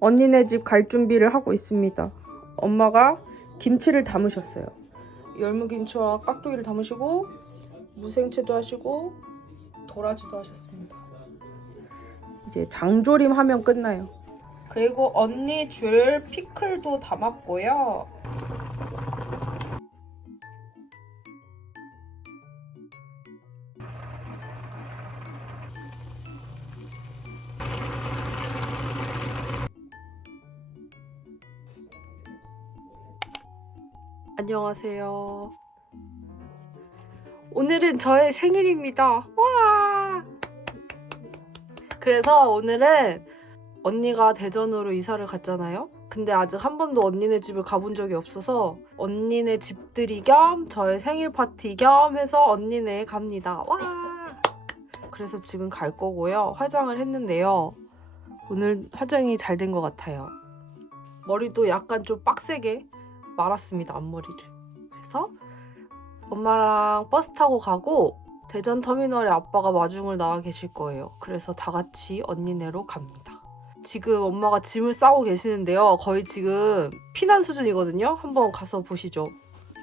언니네 집 갈 준비를 하고 있습니다. 엄마가 김치를 담으셨어요. 열무김치와 깍두기를 담으시고 무생채도 하시고 도라지도 하셨습니다. 이제 장조림 하면 끝나요. 그리고 언니 줄 피클도 담았고요. 안녕하세요. 오늘은 저의 생일입니다. 와! 그래서 오늘은 언니가 대전으로 이사를 갔잖아요. 근데 아직 한 번도 언니네 집을 가본 적이 없어서 언니네 집들이 겸 저의 생일 파티 겸 해서 언니네 갑니다. 와! 그래서 지금 갈 거고요. 화장을 했는데요. 오늘 화장이 잘 된 것 같아요. 머리도 약간 좀 빡세게 말았습니다 앞머리를. 그래서 엄마랑 버스 타고 가고 대전 터미널에 아빠가 마중을 나와 계실 거예요. 그래서 다 같이 언니네로 갑니다. 지금 엄마가 짐을 싸고 계시는데요. 거의 지금 피난 수준이거든요. 한번 가서 보시죠.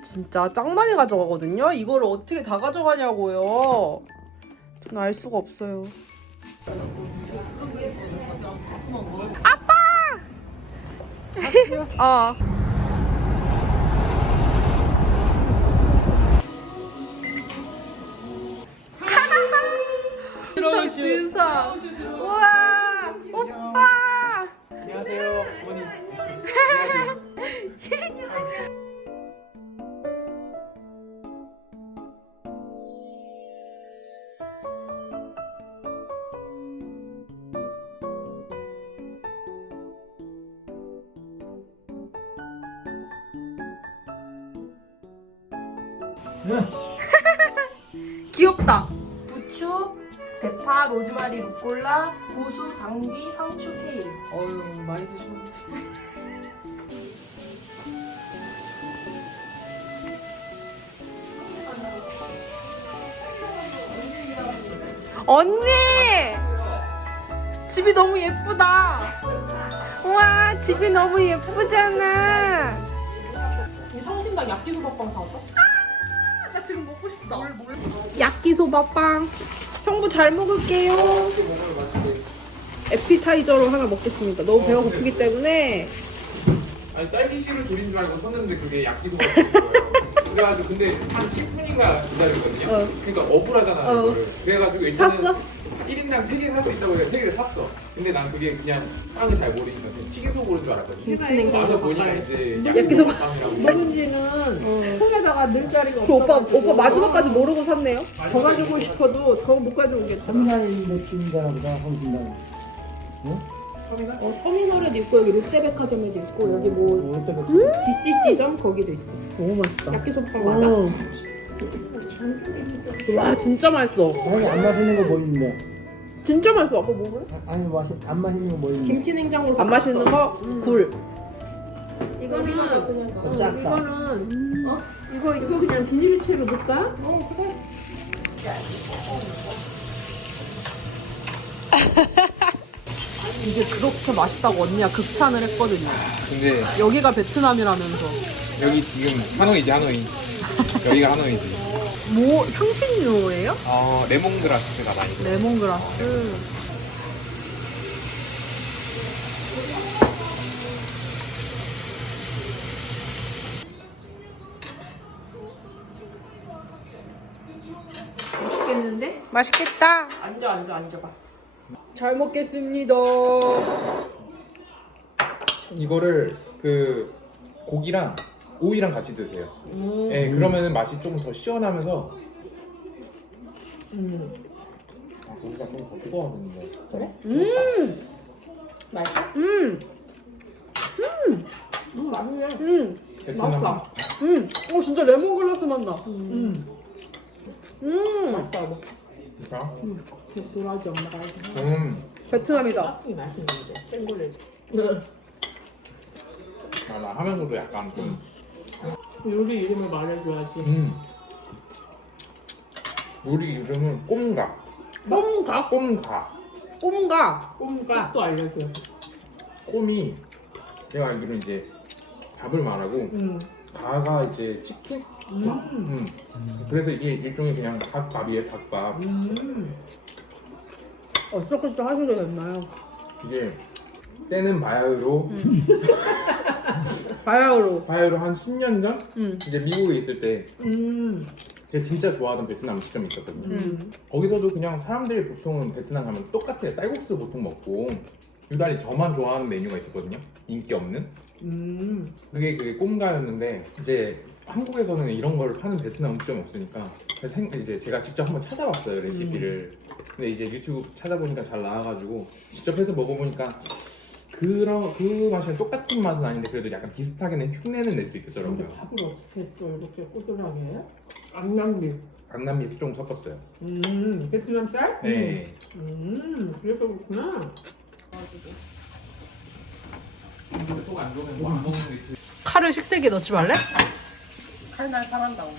진짜 짱 많이 가져가거든요. 이걸 어떻게 다 가져가냐고요. 저는 알 수가 없어요. 아빠! 어 준서 우 로즈마리 루꼴라 고수 당귀 상추 케일 어유 많이 드시고 언니 집이 너무 예쁘다 우와 집이 너무 예쁘잖아 성심당 야끼소밥빵 사왔어? 나 지금 먹고 싶다. 야끼소바빵. 형부 잘 먹을게요. 에피타이저로 하나 먹겠습니다. 너무 배가 고프기 때문에 아니 딸기 씨를 돌린 줄 알고 섰는데 그게 약기소가 된 거예요. 그래가지고 근데 한 10분인가 기다리거든요. 어. 그러니까 억울하잖아 어. 그래가지고 일단은 샀어? 1인당 3개 사고 있다고 해서 3개를 샀어. 근데 난 그게 그냥 빵을 잘 모르니까 그냥 튀김소 고른 줄 알았거든. 와서 보니까. 이제 야끼소바. 야끼소바 빵이라고. 뭐든지는 손에다가 넣을 자리가 그 오빠 오빠 마지막까지 모르고 샀네요. 더 가지고 싶어도 더 못 가져오겠다 터미널 느낌인가 보다 성신당 어, 터미널에도 있고 여기 롯데백화점에도 있고 여기 뭐 DCC점 거기도 있어 너무 맛있다. 야끼소밥 맞아? 와 진짜 맛있어. 아니 안 맛있는 거 뭐 있는데 진짜 맛있어. 아빠 먹을래? 아, 아니 맛이 안 맛있는 거 뭐 있는데 김치 냉장고로 안 맛있는 거 굴. 이거는 좀 작다. 이거는 어? 이거 이거 그냥 비닐채로 넣을까? 어 그래 이게 그렇게 맛있다고 언니가 극찬을 했거든요. 근데 여기가 베트남이라면서. 여기 지금 하노이지 하노이. 여기가 하노이지. 뭐 향신료예요? 어 레몬그라스가 많이 들어. 레몬그라스. 맛있겠는데? 맛있겠다. 앉아 앉아 앉아봐 잘 먹겠습니다. 이거를 그 고기랑 오이랑 같이 드세요. 음. 네, 그러면은 맛이 좀 더 시원하면서 음 아, 고기가 좀더 뜨거웠는데. 그래? 음. 맛있어? 음. 음 맛있네 음. 베트남 맛있다. 음. 어 진짜 레몬글라스 맛 나. 음 음. 맛있다 이거 그러니까? 음. 도라지 엄마가 해서 음, 베트남이다. 이 맛있는데 생굴레 아, 나 하면서도 약간 좀, 요리 이름을 말해줘야지 음. 요리 이름은 꼼가. 꼼각? 꼼가. 꼼각. 꿈과 또 알려줘 꼼이 제가 알기로 이제 밥을 말하고 음. 가가 이제 치킨? 음. 음. 그래서 이게 일종의 그냥 닭밥이에요 닭밥 음. 어떻게 또 하시게 됐나요? 이게 때는 바야흐로 바야흐로. 바야흐로 한 10년 전 음. 이제 미국에 있을 때 음. 제가 진짜 좋아하던 베트남 음식점이 있었거든요 음. 거기서도 그냥 사람들이 보통 베트남 가면 똑같아요 쌀국수 보통 먹고 유달리 저만 좋아하는 메뉴가 있었거든요 인기 없는 음. 그게 그 꼼가였는데 이제 한국에서는 이런 걸 파는 베트남 음식점이 없으니까 생- 이제 제가 직접 한번 찾아봤어요 레시피를 근데 이제 유튜브 찾아보니까 잘 나와가지고 직접 해서 먹어보니까 그런 그 맛이랑 똑같은 맛은 아닌데 그래도 약간 비슷하게는 흉내는 낼 수 근데 있겠더라고요 밥을 어떻게 했어? 이렇게 꾸준하게 해? 안남비. 강남미스 좀 섞었어요 음. 베트남 쌀? 네 음. 그래서 그렇구나. 칼을 식세기에 넣지 말래? 칼날 사란다고.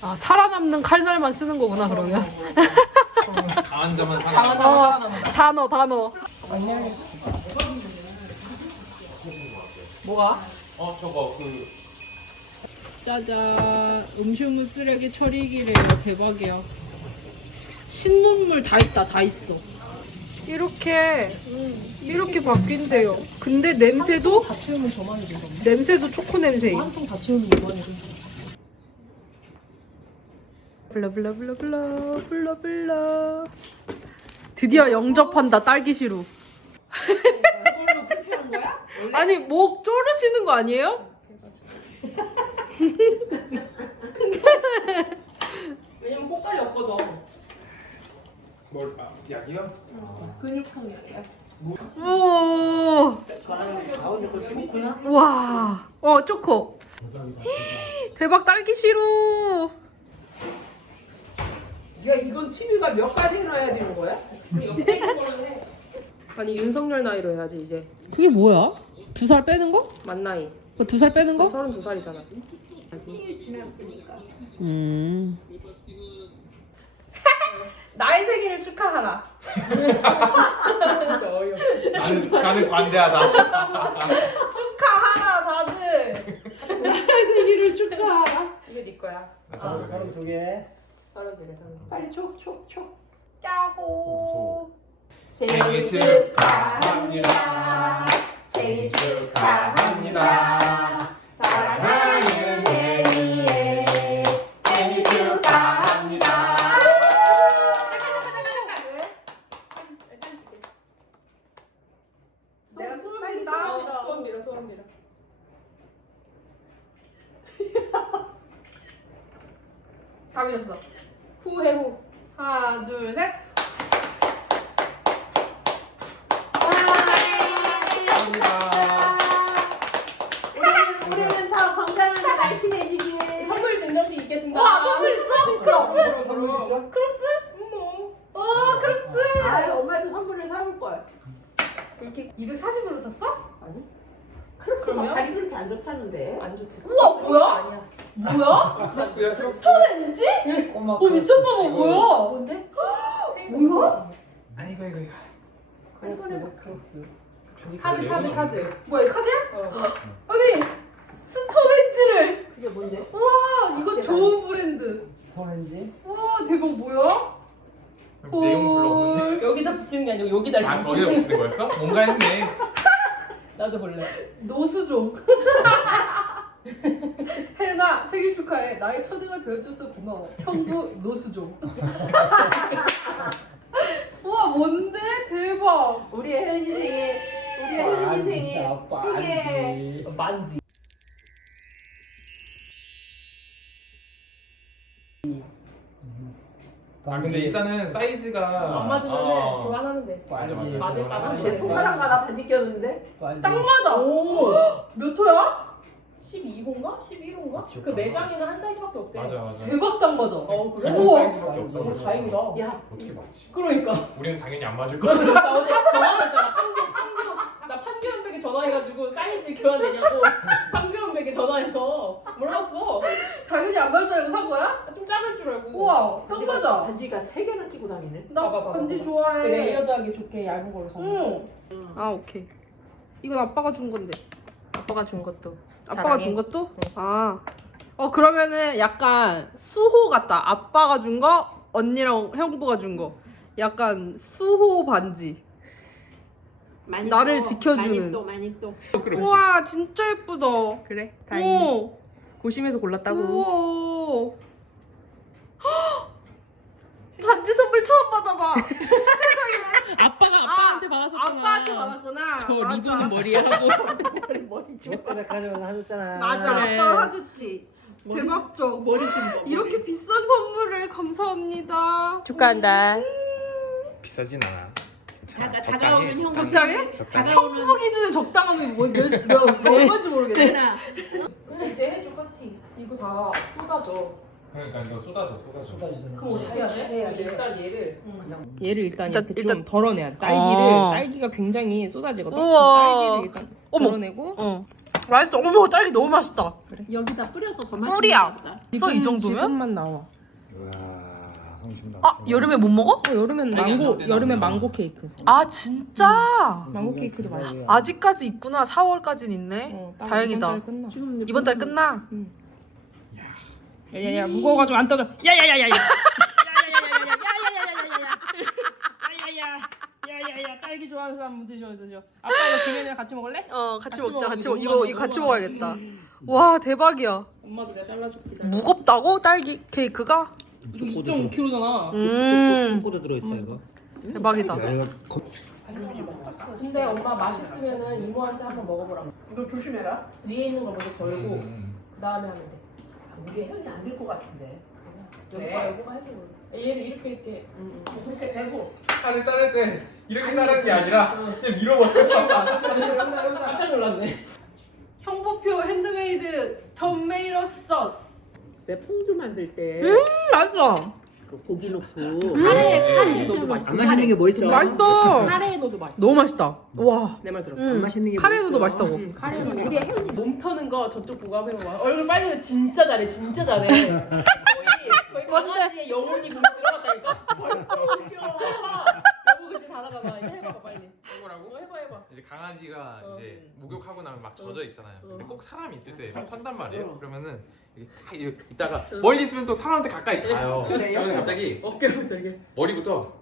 아 살아남는 칼날만 쓰는 거구나 그러면. 강한 자만 어, 단어 단어. 뭐가? 어 저거 그 짜잔. 음식물 쓰레기 처리기래요. 대박이야. 신문물 다 있다. 다 있어. 이렇게 이렇게 바뀐대요. 근데 냄새도 다 채우면 저만이 되잖아. 냄새도 초코 냄새. 한통 다 채우면 저만이 돼. 블라블라블라블라 블라블라. 드디어 영접한다 딸기시루. 한 거야? 아니 목 쪼르시는 거 아니에요? 왜냐면 꽃갈이 없거든. 뭘 아, 약이요? 근육통이야. 우와. 그? 우와. 어 초코. 대박 딸기 시루. 야 이건 TV가 몇 가지 해놔야 되는 거야? 이거 빼는 걸로 해. 아니 윤석열 나이로 해야지 이제 그게 뭐야? 두 살 빼는 거? 만 나이 두 살 빼는 거? 서른 두 살이잖아 음. 나의 생일을 축하하라 진짜 어이없어 나는, 나는 관대하다 축하하라 다들 생일을 축하하라. 이게 네 거야 아, 서른 두 개. 서른 두개 서른 빨리 촉 촉촉. 야호 생일 축하합니다. 생일 축하합니다. 사랑하는 혜리의 생일 축하합니다 내가 소름 빨리 돋다. 축하합니다. 소원 빌어 소원 빌어 다 빌었어 후해 후 하나 둘셋 우리는 우리는 다 건강하게 날씬해지길. 선물 증정식 있겠습니다. 와, 선물 있어? 크로스? 선물 있어? 크로스? 어머. 와, 크로스. 아, 엄마도 선물을 사올 거야. 이렇게 240으로 샀어? 아니. 크로스가 그렇게 안 좋다는데. 안 좋지. 우와, 뭐야? 아니야. 뭐야? 크록스 스톤렌지? 꼬마 어 미쳤나봐 뭐야? 뭔데? 뭐야? 아이고 이거 이거 크록스 크록스. 카드, 카드, 카드. 뭐야 이 카드야? 어. 아니 스톤렌지를 그게 뭔데? 와 이거 좋은 브랜드 스톤렌지. 와 대박 뭐야? 내용 없는데 여기다 붙이는 게 아니고 여기다 아 이렇게 거기다 붙이는 거였어? 뭔가 했네 나도 볼래. 노수종 혜나 생일 축하해 나의 처제가 되어줘서 고마워 형부 노수종 와 뭔데 대박 우리의 혜은이 생일. 우리의 아, 혜은이 생일. 만지. 아 근데 일단은 사이즈가 안 맞으면 어. 교환하면 돼. 맞아 맞아 맞을 만한 제 손가락 하나 반지 꼈는데. 딱 맞아 오. 몇 호야? 12호인가? 11호인가? 그쵸. 그 매장에는 한 사이즈밖에 없대. 맞아 맞아 대박 딱 맞아 어 그래? 기본 우와. 사이즈밖에 없어 오, 다행이다. 야, 어떻게 맞지? 그러니까 우리는 당연히 안 맞을 거야 나 어제 전화했잖아. 판교 판교 나 판교현백에 전화해가지고 사이즈 교환되냐고 판교현백에 전화해서 몰랐어. 당연히 안 맞을 줄 알고 산 거야? 좀 작을 줄 알고. 우와 딱 반지가- 맞아 반지가 세 개나 끼고 다니네. 나 봐봐, 봐봐, 반지 봐봐. 좋아해 레이어드하기 좋게 얇은 걸로 샀는데. 응. 아 오케이 이건 아빠가 준 건데. 아빠가 준 것도. 아빠가 자랑해. 준 것도? 아. 어 그러면은 약간 수호 같다. 아빠가 준 거, 언니랑 형부가 준 거. 약간 수호 반지. 많이 나를 또, 지켜주는. 많이 또 많이 또. 우와 진짜 예쁘다. 그래. 다행히 오. 고심해서 골랐다고. 우와. 반지 선물 처음 받아봐. 아빠가 아, 아빠한테 받았었구나. 아빠한테 받았구나. 저 맞아. 리본은 머리에 하고. 머리 좀. 롯데백화점에서 사줬잖아. 맞아. 그래. 아빠가 사줬지. 대박적. 머리 좀. 이렇게 비싼 선물을 감사합니다. 축하한다. 비싸진 않아. 다가 다가오는 형 적당해? 다가오는 형부 기준에 적당하면 뭐, 몇, 몇, 몇 얼마인지 모르겠네. 이제 해줘 커팅. 이거 다 쏟아져. 그러니까 이거 쏟아져 쏟아져. 쏟아지잖아. 그럼 어떻게 해야 돼? 이제 일단 얘를 그냥 얘를 일단 일단- 이렇게 일단- 좀 덜어내야 돼. 딸기를 아. 딸기가 굉장히 쏟아지거든. 우와. 딸기를 일단 어머. 덜어내고 어. 맛있어. 어머, 딸기 너무 맛있다. 여기다 뿌려서 더. 맛있다. 있어, 이 정도면? 지금만 나와. 와, 나. 아, 여름에 못 먹어? 어, 여름엔 망고 여름엔. 망고 케이크. 아, 진짜? 망고 케이크도 맛있어. 아직까지 있구나. 4월까지는 있네. 어, 딱 다행이다. 이번 달 끝나. 지금 이번 달 끝나. 야야야 무거워가지고 안 떠져. 야야야야야. 야야 야야야 딸기 좋아하는 사람 드셔 드셔. 아빠 이거 김현이랑 같이 먹을래? 어, 같이, 같이 먹자. 먹어. 같이 이거 먹. 이거 이거 같이 먹어야겠다. 와, 대박이야. 엄마도 내가 잘라줄게. 무겁다고 딸기 케이크가? 이거 2.5kg잖아. 음. 초코도 들어있다 이거. 대박이다. 야 이거 거- 근데 엄마 맛있으면은 이모한테 한번 먹어보라고. 너 조심해라. 위에 있는 거 먼저 덜고 음. 그 다음에 하면 돼. 이게 형이 안 될 것 같은데. 여보가 여보가 해줘. 얘를 이렇게 이렇게. 응, 응. 그렇게 되고. 칼을 자를 때 이렇게 자르는 게 아니라 그냥 밀어버려. 깜짝 놀랐네. 형부표 핸드메이드 톰메이러 소스. 왜 퐁듀 만들 때 음, 맛있어. 그 고기 넣고 카레에 카레에 넣어도 안 맛있어. 맛있는 게 뭐 있어? 맛있어. 카레에 넣어도 맛있어. 너무 맛있다. 와. 내말 들었어. 음. 맛있는 게 카레도 뭐 있어? 맛있다고. 응, 카레에 넣어. 우리 형이 몸 터는 거 저쪽 보고 한번 해봐. 얼굴 빨개져 진짜 잘해, 진짜 잘해. 거의 거의 강아지의 영혼이 몸에 들어갔다니까. 해봐. 여보 그치 잘하잖아. 이제 해봐 빨리. 뭐라고? 어, 해봐 해봐. 이제 강아지가 어. 이제 목욕하고 나면 막 젖어 있잖아요. 어. 근데 꼭 사람이 있을 때막 턴단 말이에요. 어. 그러면은 이게 딱 이렇게 있다가 멀리 있으면 또 사람한테 가까이 가요. 그래요? 그러면 갑자기 어깨부터 이렇게. 머리부터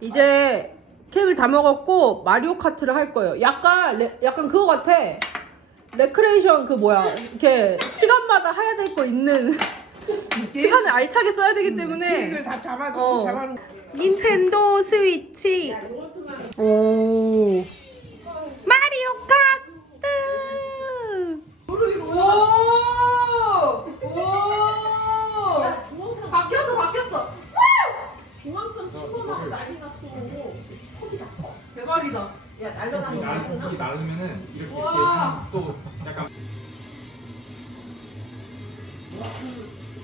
이제 케이크를 다 먹었고 마리오 카트를 할 거예요. 약간 레- 약간 그거 같아. 레크레이션 그 뭐야 이렇게 시간마다 해야 될 거 있는 시간을 알차게 써야 되기 때문에 이걸 다 잡아주고 어. 잡아놓고 닌텐도 스위치 오 마리오 카트 오! 오! 야, 중앙선 바뀌었어 바뀌었어 중앙선 치고나고 난리 났어. 소리 작고. 대박이다 야 날려다니는 날 거구나. 거기 나르면은 이렇게 우와. 이렇게 하면 또 약간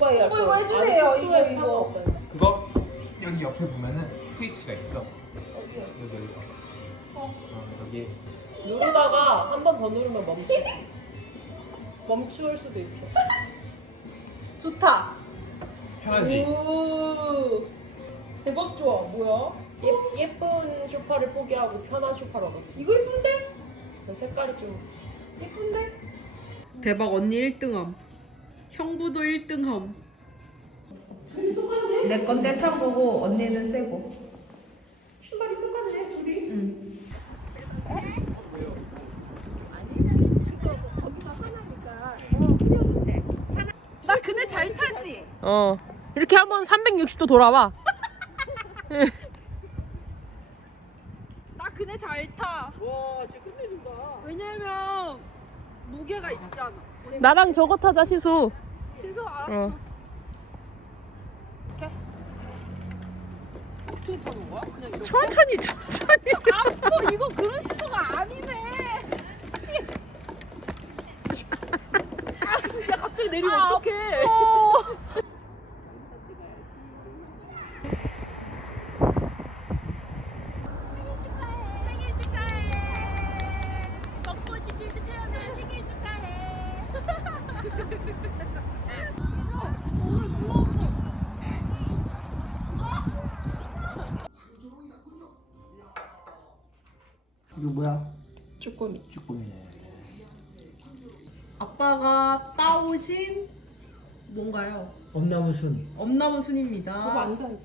오빠 오빠 이거 해주세요 이거 이거 그거 여기 옆에 보면은 스위치가 있어. 여기 여기. 어 여기. 누르다가 한 번 더 누르면 멈추. 멈출 수도 있어. 좋다 편하지. 오 대박 좋아 뭐야 예, 예쁜 쇼파를 포기하고 편한 쇼파로 얻었지. 이거 예쁜데 색깔이 좀 예쁜데 대박 언니 1등함 형부도 1등함 내 건 떼탄 거고 언니는 새고 신발이 똑같네 둘이. 나 그네 잘 타지 어. 이렇게 한번 360도 돌아봐. 나 그네 잘 타 와, 쟤 끝내준다. 왜냐면 무게가 있잖아 나랑 저거 타자 시수. 신서 알았어 어. 어떻게 타는 거야? 그냥 이렇게? 천천히 천천히. 아빠 이거 그런 신서가 아니네 야 갑자기 내리면 아, 어떡해. 생일 축하해. 생일 축하해. 벚꽃이 필 듯 태어난 생일 축하해. 이거 뭐야? 쭈꾸미. 쭈꾸미네. 아빠가 따오신 뭔가요? 엄나무 순. 엄나무 순입니다. 그거 앉아 있어.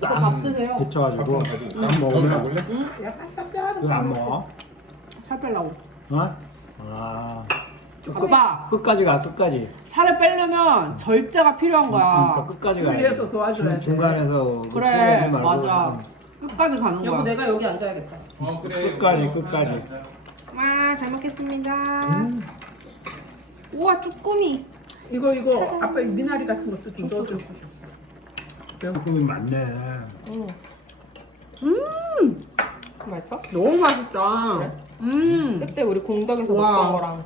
밥 드세요. 데쳐가지고 안 먹으면 먹을래? 약간 쌉쌀하게. 이거 안 먹어? 살 빼려고. 어? 아. 아빠 끝까지 가 끝까지. 살을 빼려면 절제가 필요한 그러니까 거야. 끝까지 가. 위에서 도와줘야 돼. 중간에서 그래, 빼지 말고 맞아. 끝까지 가는 여보 거야. 내가 여기 앉아야겠다. 어 그래. 끝까지 끝까지. 와, 잘 먹겠습니다. 음. 우와, 쭈꾸미. 이거 이거 아빠 미나리 같은 것도 좀 넣어줘. 쭈꾸미 많네. 맛있어? 너무 맛있다. 음. 그때 우리 공덕에서 와. 먹던 거랑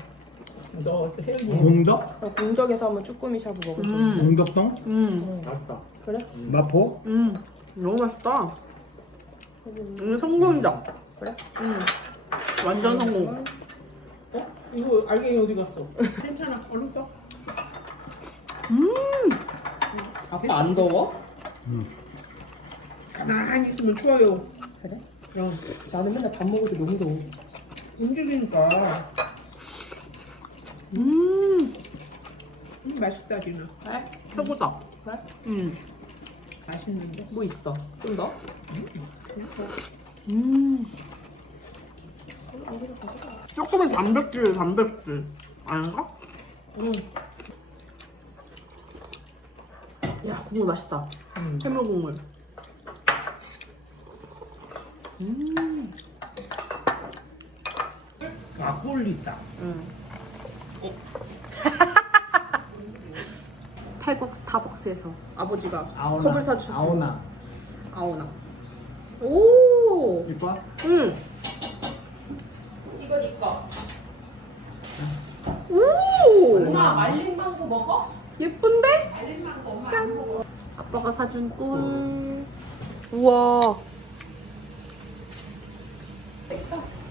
너. 공덕? 공덕에서 한번 쭈꾸미 샤브 먹었어. 음. 공덕동? 음. 맛있다. 그래? 마포? 음. 너무 맛있다. 음, 성공이다. 그래? 음. 완전 성공. 어? 이거 알갱이 어디 갔어? 괜찮아. 얼른 써. 아빠 안 더워? 가만히 있으면 추워요. 그래? 야, 나는 맨날 밥 먹을 때 너무 더워. 움직이니까. 음. 음, 맛있다 지금. 그래? 최고다. 그래? 음. 맛있는데. 뭐 있어? 좀 더? 음. 조금은 단백질, 단백질. 아닌가? 응. 야 국물 맛있다. 해물 국물. 음. 아 꿀 있다. 응. 탈곡 스타벅스에서 아버지가 아오나. 컵을 사주셨어요. 아오나. 아오나. 오. 이뻐? 응. 이거 네 거. 오. 엄마 말린 망고 먹어? 예쁜데? 말린 망고 엄마 안 먹어. 아빠가 사준 꿀. 우와.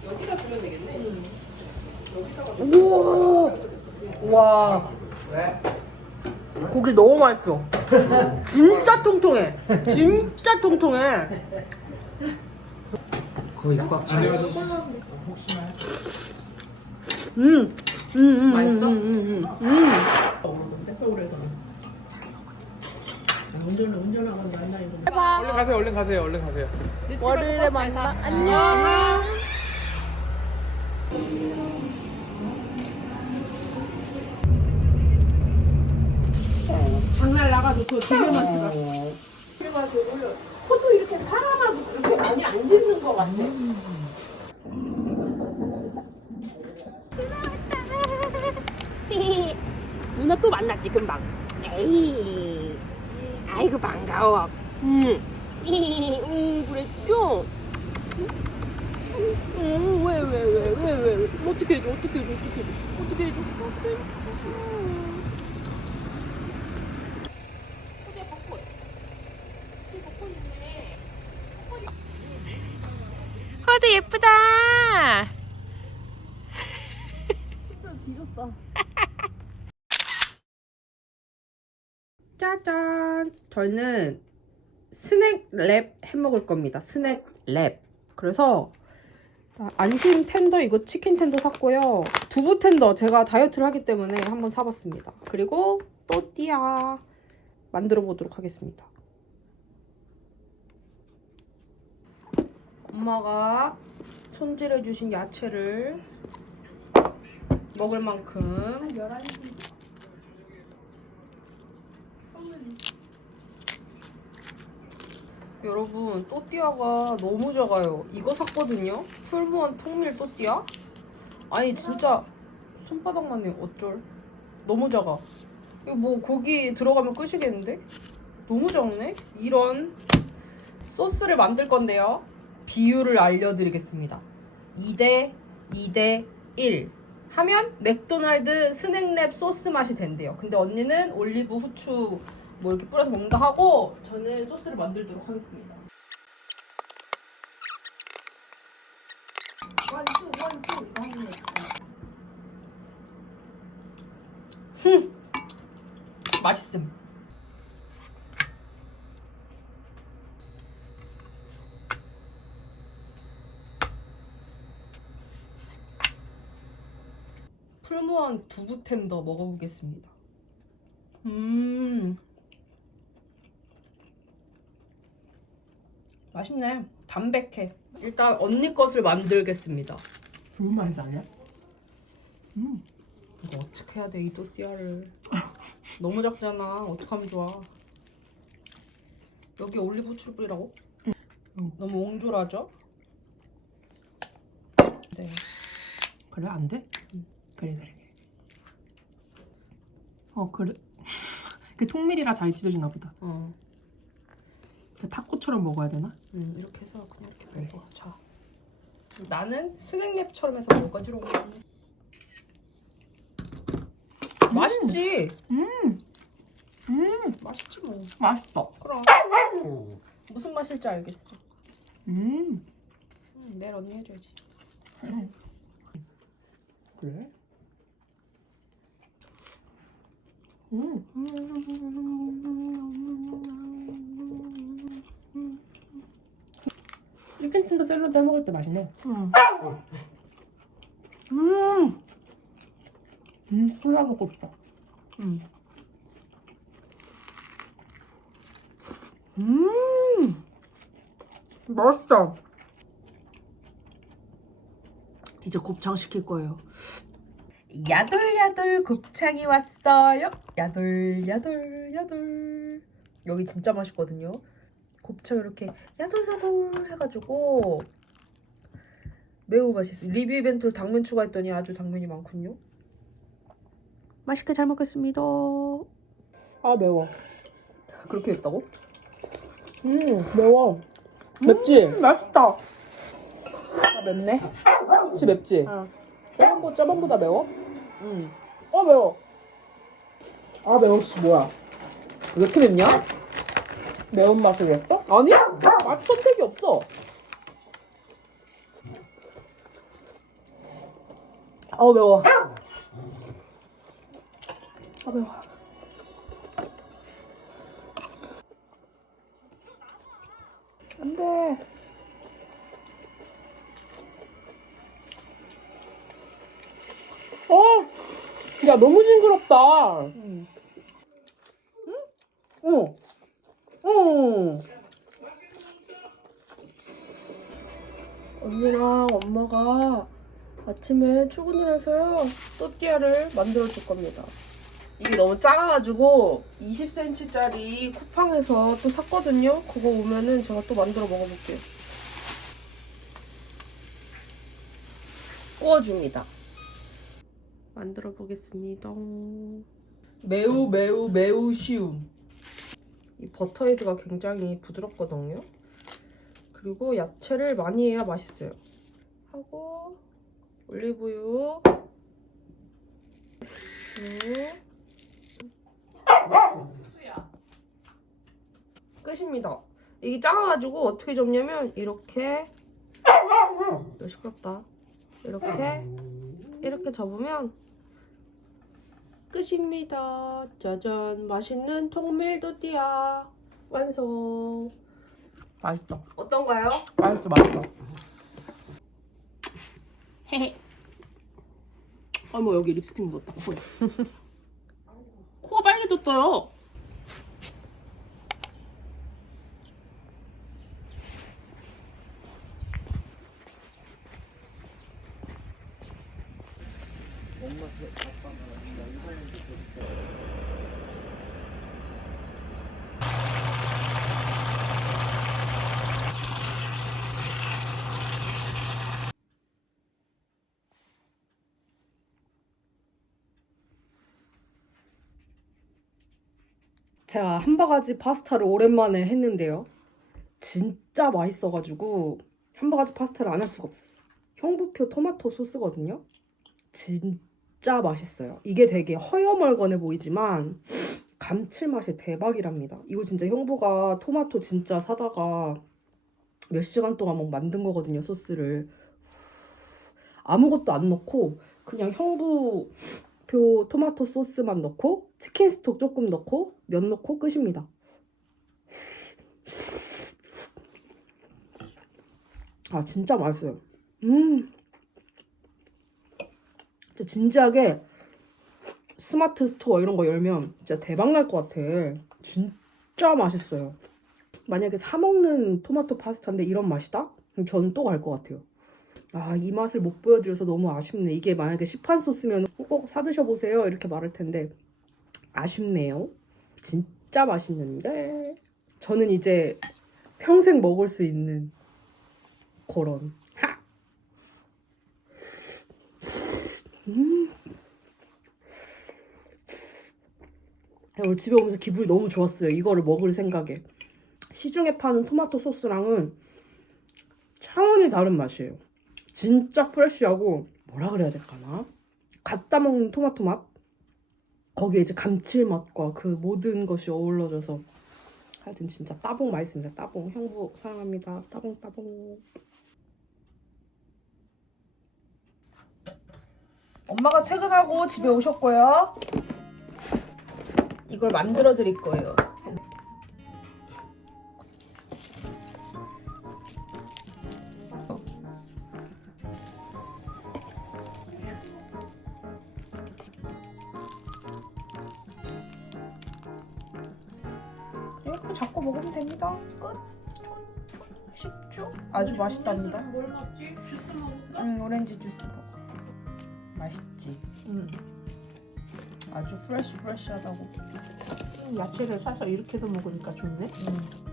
여기다 주면 되겠네. 우와. 와. 왜? 고기 너무 맛있어. 진짜 통통해. 진짜 통통해. 거기 꽉 차. 있어. 음. 음, 음, 맛있어? 음, 음, 음, 음. 먹는데 서울에서. 운전을 운전하고 만나 이거. 얼른 가세요. 얼른 가세요. 얼른 가세요. 월요일에 만나. 안녕. 장날 나가도 그거 되게 맛있어. 그래가지고 코도 이렇게 사람하고 그렇게 많이 안 짖는 것 같아. 누나 또 만났지 금방. 에이, 아이고 반가워. 응, 응 그랬죠? 응, 왜, 왜, 왜, 왜, 왜, 왜? 어떻게 해줘, 어떻게 해줘, 어떻게 해줘, 어떻게 해줘, 어떻게 해줘. 어디야 벚꽃? 여기 벚꽃 있네. 벚꽃이. 허드 예쁘다. 짜잔. 저는 스낵 랩 해 먹을 겁니다. 스낵 랩. 그래서 안심 텐더 이거 치킨 텐더 샀고요. 두부 텐더 제가 다이어트를 하기 때문에 한번 사봤습니다. 그리고 또띠아 만들어 보도록 하겠습니다. 엄마가 손질해 주신 야채를 먹을 만큼 여러분 또띠아가 너무 작아요. 이거 샀거든요? 풀무원 통밀 또띠아? 아니 진짜 손바닥만 해요 어쩔? 너무 작아. 이거 뭐 고기 들어가면 끝이겠는데? 너무 작네? 이런 소스를 만들 건데요. 비율을 알려드리겠습니다. 2대 2대 1 하면 맥도날드 스낵랩 소스 맛이 된대요. 근데 언니는 올리브 후추 뭐 이렇게 뿌려서 먹는다 하고 저는 소스를 만들도록 하겠습니다. 원투 원투 이거 하면 흠 맛있음. 풀무한 두부 텐더 먹어보겠습니다. 음. 맛있네. 담백해. 일단 언니 것을 만들겠습니다. 좋은 맛이 아니야? 음. 이거 어떻게 해야 돼, 이 또띠아를. 너무 작잖아. 어떡하면 좋아. 여기 올리브 후추 뿌리라고? 응. 너무 옹졸하죠? 네. 그래 안 돼? 그래 그래 그래. 어 그래. 그 통밀이라 잘 찢어지나 보다. 어. 그 타코처럼 먹어야 되나? 음, 이렇게 해서 그냥 이렇게 그래. 먹어. 자. 나는 스낵랩처럼 해서 먹을 거지, 롱. 맛있지? 음. 음 맛있지 뭐. 맛있어. 그럼 무슨 맛일지 알겠어. 음 음, 내일 언니 해줘야지. 그래? 음. 치킨틴도 샐러드 해 먹을 때 맛있네. 음. 음. 음, 콜라 먹고 싶다. 음. 음. 맛있다. 이제 곱창 시킬 거예요. 야들야들 곱창이 왔어요. 야들야들 야들. 여기 진짜 맛있거든요. 곱창 이렇게 야들야들 해가지고 매우 맛있어요. 리뷰 이벤트로 당면 추가했더니 아주 당면이 많군요. 맛있게 잘 먹겠습니다. 아 매워. 그렇게 했다고? 음 매워. 맵지? 맛있다. 아 맵네. 그치 맵지? 어. 저번보 저번보다 매워? 응. 어 매워. 아 매워 씨 뭐야? 왜 이렇게 맵냐? 매운 맛이겠어? 아니야. 맛 선택이 없어. 아 매워. 아 매워. 안돼. 어! 야 너무 징그럽다. 응. 응. 응. 언니랑 엄마가 아침에 출근을 해서요 또띠아를 만들어 줄 겁니다. 이게 너무 작아가지고 20cm짜리 쿠팡에서 또 샀거든요. 그거 오면은 제가 또 만들어 먹어볼게요. 구워줍니다. 만들어 보겠습니다. 매우 매우 매우 쉬움. 이 버터헤드가 굉장히 부드럽거든요. 그리고 야채를 많이 해야 맛있어요. 하고 올리브유, 음. 끝입니다. 이게 작아가지고 어떻게 접냐면 이렇게 시끄럽다. 이렇게 이렇게 접으면 끝입니다. 짜잔 맛있는 통밀 또띠아 완성. 맛있어. 어떤가요? 맛있어 맛있어. 헤헤. 어머 여기 립스틱 묻었다 코에. 코가 빨개졌어요. 제가 한바가지 파스타를 오랜만에 했는데요. 진짜 맛있어가지고 한바가지 파스타를 안 할 수가 없었어요. 형부표 토마토 소스거든요. 진짜 맛있어요. 이게 되게 허여멀건해 보이지만 감칠맛이 대박이랍니다. 이거 진짜 형부가 토마토 진짜 사다가 몇 시간 동안 막 만든 거거든요, 소스를. 아무것도 안 넣고 그냥 형부 표 토마토 소스만 넣고 치킨 스톡 조금 넣고 면 넣고 끝입니다. 아 진짜 맛있어요. 음. 진짜 진지하게 스마트 스토어 이런 거 열면 진짜 대박 날 것 같아. 진짜 맛있어요. 만약에 사 먹는 토마토 파스타인데 이런 맛이다? 그럼 저는 또 갈 것 같아요. 아, 이 맛을 못 보여드려서 너무 아쉽네. 이게 만약에 시판 소스면 꼭 사드셔 보세요. 이렇게 말할 텐데 아쉽네요. 진짜 맛있는데 저는 이제 평생 먹을 수 있는 그런 하! 음. 오늘 집에 오면서 기분이 너무 좋았어요. 이거를 먹을 생각에 시중에 파는 토마토 소스랑은 차원이 다른 맛이에요. 진짜 프레쉬하고 뭐라 그래야 될까나? 갖다 먹는 토마토 맛? 거기에 이제 감칠맛과 그 모든 것이 어우러져서 하여튼 진짜 따봉 맛있습니다. 따봉 형부 사랑합니다. 따봉 따봉. 엄마가 퇴근하고 집에 오셨고요. 이걸 만들어 드릴 거예요. 이렇게 잡고 먹으면 됩니다. 끝. 쉽죠? 아주 맛있답니다. 뭘 먹지? 주스 먹을까? 응, 오렌지 주스 먹어. 맛있지? 응. 아주 프레쉬 프레쉬하다고. 야채를 사서 이렇게도 먹으니까 좋네. 응.